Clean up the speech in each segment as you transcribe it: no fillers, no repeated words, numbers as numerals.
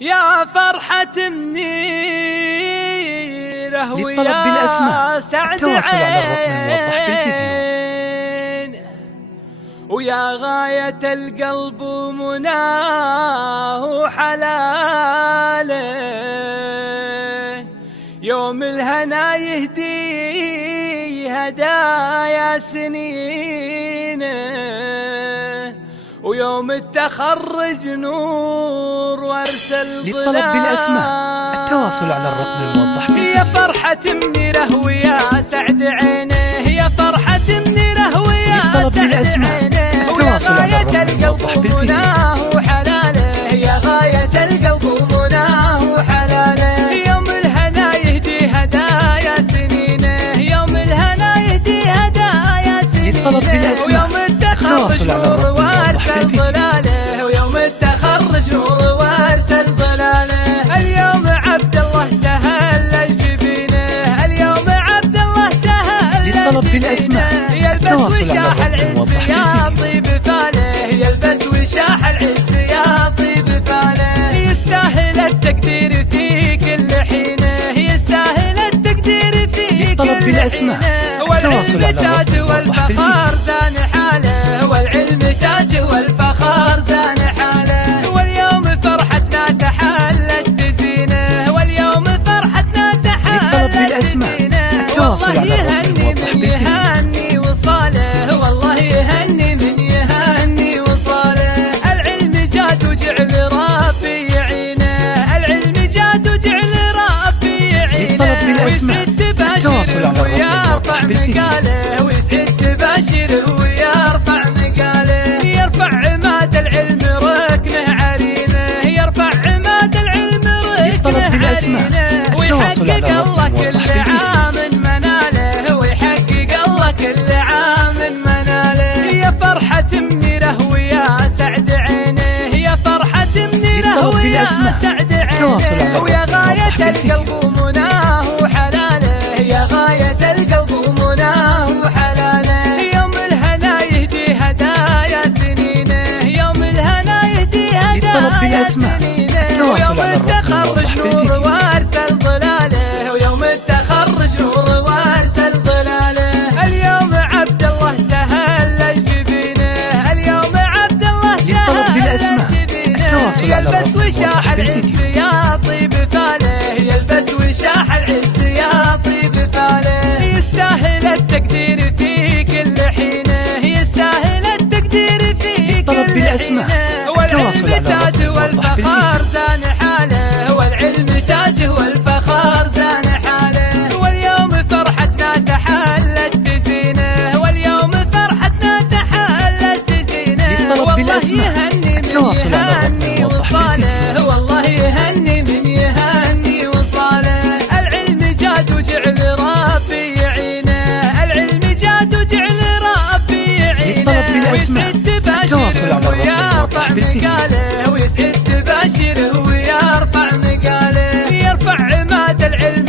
يا فرحة منيره للطلب بالأسماء التواصل على الرقم الموضح بالفيديو. ويا غاية القلب ومناه حلاله، يوم الهنا يهدي هدايا سنينه، ويوم التخرج نور وارسل ظلال. للطلب بالأسماء التواصل على الرقم الموضح بالفيديو. يا فرحة منيره ويا سعد عينه، يا فرحة منيره ويا سعد عينه، التواصل على الرقم الموضح بالفيديو. وحلاله يا غاية القلب ومناه حلاله، يوم الهنا يهدي هدايا سنينه، يوم الهنا يهدي هدايا سنينه، للطلب بالأسماء ويوم التخرج نور وارسل ظلاله، ويوم التخرج نور وارسل ظلاله، اليوم عبد الله تهلل جبينه، اليوم عبد الله تهلل. للطلب بالأسماء يلبس وشاح العز يا طيب فاله، يلبس وشاح العز يا طيب فاله، يستاهل التقدير في كل حينه، يستاهل التقدير في كل حينه. بالأسماء والعلم تاج والفخار زان حاله، والعلم تاج والفخار زان حاله، واليوم فرحتنا تحلت بزينه، واليوم فرحتنا تحلت بزينه. والله يهني من يهني وصاله، والله يهني من يهني وصاله، العلم جاد وجعل ربي يعينه، العلم جاد وجعل ربي يعينه، ويسعد تباشر ويرفع مقاله، ويسعد تباشر ويرفع مقاله، يرفع عماد العلم ركنه عرينه، يرفع عماد العلم ركنه عرينه، ويحقق الله كل عام مناله، ويحقق الله كل عام مناله. يا فرحة منيره ويا سعد عينه، يا فرحة منيره ويا سعد عينه، ويا غاية القلب ومناه حلاله، يا غاية القلب ومناه حلاله، يوم الهنا يهدي هدايا سنينه، يوم الهنا يهدي هدايا سنينه، ويوم التخرج نور وارسل ظلاله، ويوم التخرج نور وارسل ظلاله، اليوم عبد الله تهلل جبينه، اليوم عبد الله تهلل جبينه، يلبس وشاح العز يا طيب فاله، يلبس وشاح العز يا طيب فاله، يستاهل التقدير في كل حينه، يستاهل التقدير في كل حينه، والعلم تاج والفخار زان حاله، والعلم تاج والفخار زان حاله، واليوم فرحتنا تحلت بزينه، واليوم فرحتنا تحلت بزينه، والله يهني من يهني وصاله، والله يهني من يهني وصاله، العلم جاد وجعل ربي يعينه، العلم جاد وجعل ربي يعينه، ويسعد تباشر ويرفع مقاله، ويسعد تباشر ويرفع مقاله، يرفع عماد العلم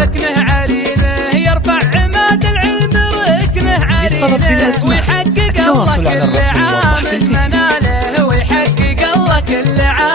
ركنه عرينه، يرفع عماد العلم ركنه عرينه، ويحقق الله كل عام مناله، ويحقق الله كل عام